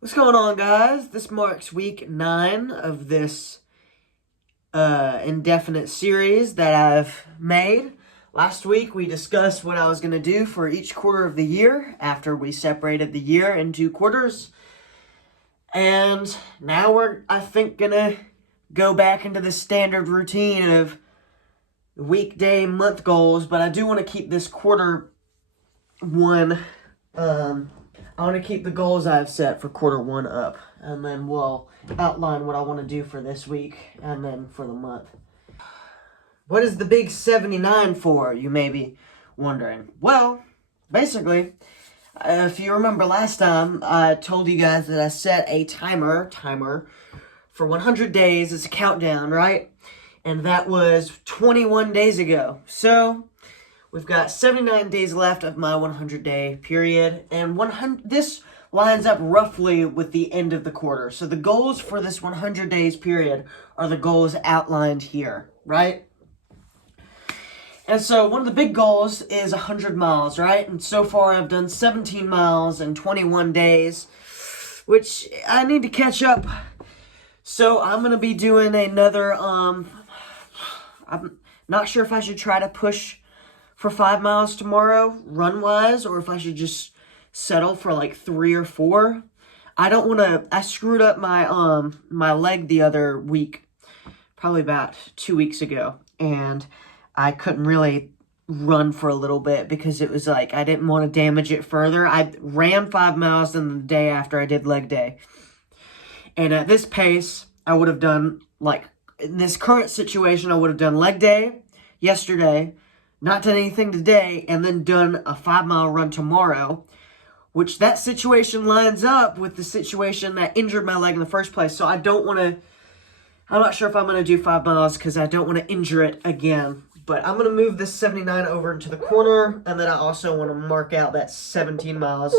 What's going on, guys? This marks week 9 of this indefinite series that I've made. Last week, we discussed what I was going to do for each quarter of the year after we separated the year into quarters. And now we're, I think, going to go back into the standard routine of weekday month goals, but I do want to keep this quarter one I want to keep the goals I've set for quarter one up, and then we'll outline what I want to do for this week and then for the month. What is the big 79 for, you may be wondering? Well, basically, if you remember last time, I told you guys that I set a timer for 100 days. It's a countdown, right? And that was 21 days ago. So we've got 79 days left of my 100-day period, and this lines up roughly with the end of the quarter. So the goals for this 100 days period are the goals outlined here, right? And so one of the big goals is 100 miles, right? And so far I've done 17 miles in 21 days, which I need to catch up. So I'm going to be doing another, I'm not sure if I should try to push for 5 miles tomorrow, run-wise, or if I should just settle for like 3 or 4. I screwed up my my leg the other week, probably about 2 weeks ago, and I couldn't really run for a little bit because it was like, I didn't want to damage it further. I ran 5 miles in the day after I did leg day. And at this pace, I would have done, like, in this current situation, I would have done leg day yesterday, not done anything today, and then done a 5-mile run tomorrow, which that situation lines up with the situation that injured my leg in the first place. So I'm not sure if I'm going to do 5 miles because I don't want to injure it again. But I'm going to move this 79 over into the corner, and then I also want to mark out that 17 miles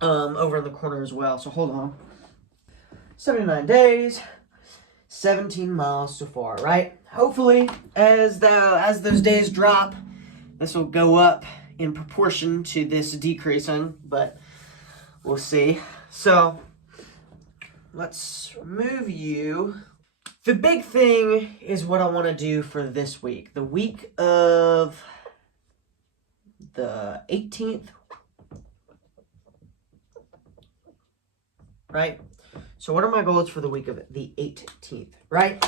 over in the corner as well. So hold on. 79 days. 17 miles so far, right? Hopefully, as those days drop, this will go up in proportion to this decreasing, but we'll see. So, let's move you. The big thing is what I want to do for this week. The week of the 18th, right? So what are my goals for the week of the 18th, right?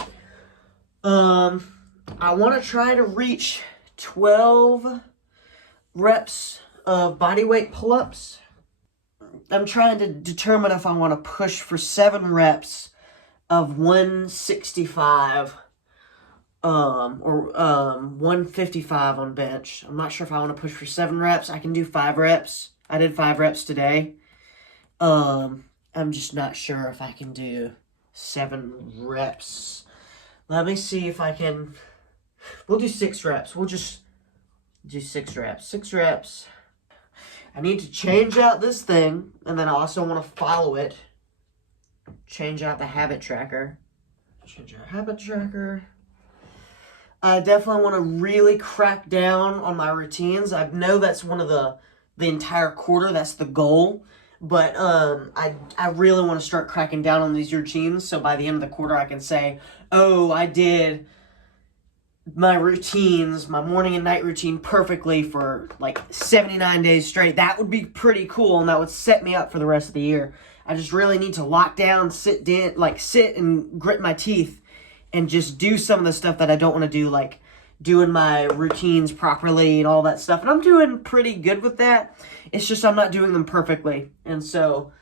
I want to try to reach 12 reps of bodyweight pull-ups. I'm trying to determine if I want to push for 7 reps of 165 or 155 on bench. I'm not sure if I want to push for 7 reps. I can do 5 reps. I did 5 reps today. I'm just not sure if I can do 7 reps. Let me see if I can. We'll do 6 reps. We'll just do 6 reps. 6 reps. I need to change out this thing, and then I also want to follow it. Change out the habit tracker. Change our habit tracker. I definitely want to really crack down on my routines. I know that's one of the entire quarter. That's the goal. But I really want to start cracking down on these routines, so by the end of the quarter I can say, oh, I did my routines, my morning and night routine perfectly for like 79 days straight. That would be pretty cool, and that would set me up for the rest of the year. I just really need to lock down, sit and grit my teeth and just do some of the stuff that I don't want to do, like doing my routines properly and all that stuff. And I'm doing pretty good with that. It's just I'm not doing them perfectly. And so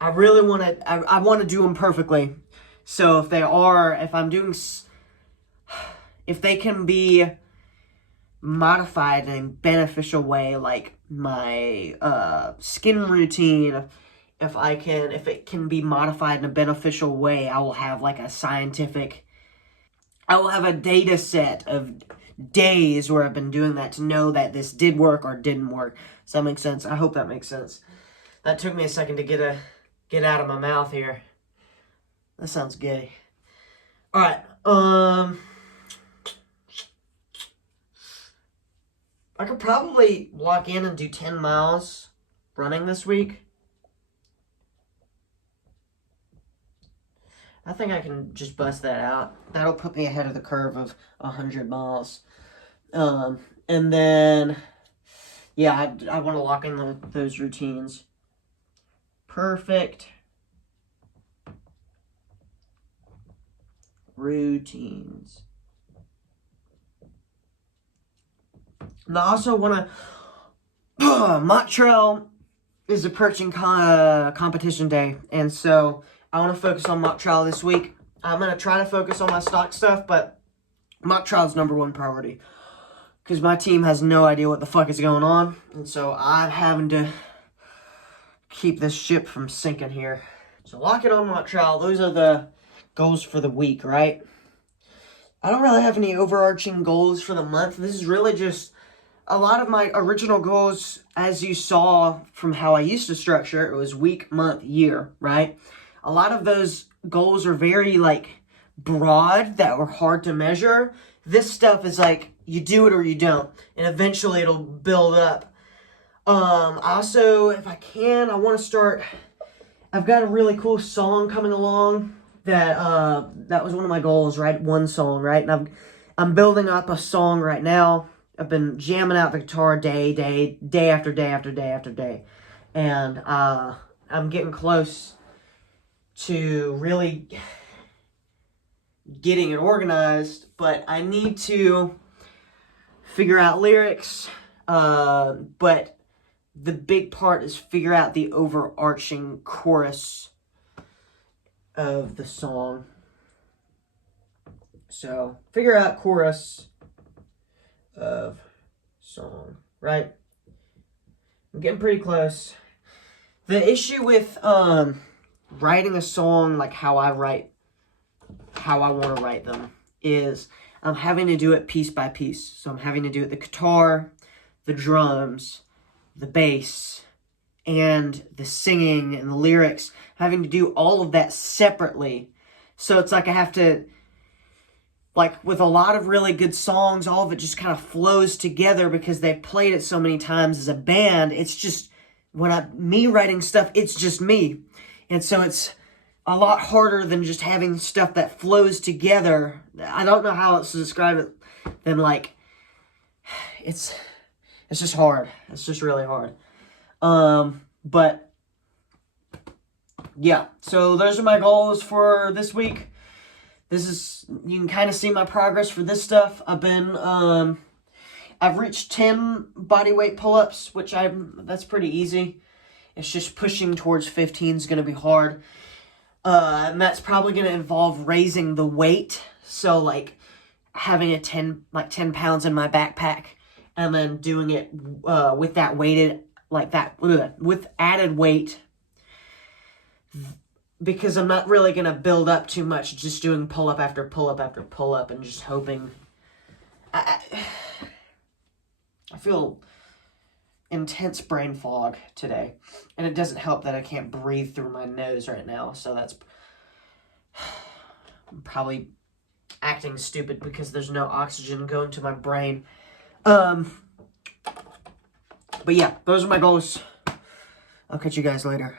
I really want to, I want to do them perfectly. So if they can be modified in a beneficial way, like my skin routine, if it can be modified in a beneficial way, I will have a data set of days where I've been doing that to know that this did work or didn't work. Does that make sense? I hope that makes sense. That took me a second to get out of my mouth here. That sounds gay. All right. I could probably lock in and do 10 miles running this week. I think I can just bust that out. That'll put me ahead of the curve of 100 miles. And then, yeah, I want to lock in those routines. Perfect routines. And I also want to, Mock Trail is approaching competition day, and so I want to focus on mock trial this week. I'm going to try to focus on my stock stuff, but mock trial is #1 priority because my team has no idea what the fuck is going on, and so I'm having to keep this ship from sinking here. So lock it on mock trial. Those are the goals for the week, right? I don't really have any overarching goals for the month. This is really just a lot of my original goals, as you saw from how I used to structure, it was week, month, year, right? A lot of those goals are very, like, broad that were hard to measure. This stuff is like, you do it or you don't, and eventually it'll build up. Also, if I can, I want to start, I've got a really cool song coming along that was one of my goals, right? One song, right? And I'm building up a song right now. I've been jamming out the guitar day after day after day after day. And I'm getting close to really getting it organized, but I need to figure out lyrics. But the big part is figure out the overarching chorus of the song. So, figure out chorus of song, right? I'm getting pretty close. The issue with writing a song like how I want to write them is I'm having to do it piece by piece. So I'm having to do it the guitar, the drums, the bass, and the singing and the lyrics, having to do all of that separately. So it's like I have to, like with a lot of really good songs, all of it just kind of flows together because they've played it so many times as a band. It's just, me writing stuff, it's just me. And so it's a lot harder than just having stuff that flows together. I don't know how else to describe it than like, it's just hard. It's just really hard. But yeah, so those are my goals for this week. You can kind of see my progress for this stuff. I've reached 10 body weight pull-ups, that's pretty easy. It's just pushing towards 15 is going to be hard. And that's probably going to involve raising the weight. So like having 10 pounds in my backpack and then doing it, with that weighted, with added weight, because I'm not really going to build up too much, just doing pull-up after pull-up after pull-up and just hoping. I feel intense brain fog today, and it doesn't help that I can't breathe through my nose right now, so that's I'm probably acting stupid because there's no oxygen going to my brain. But yeah, those are my goals. I'll catch you guys later.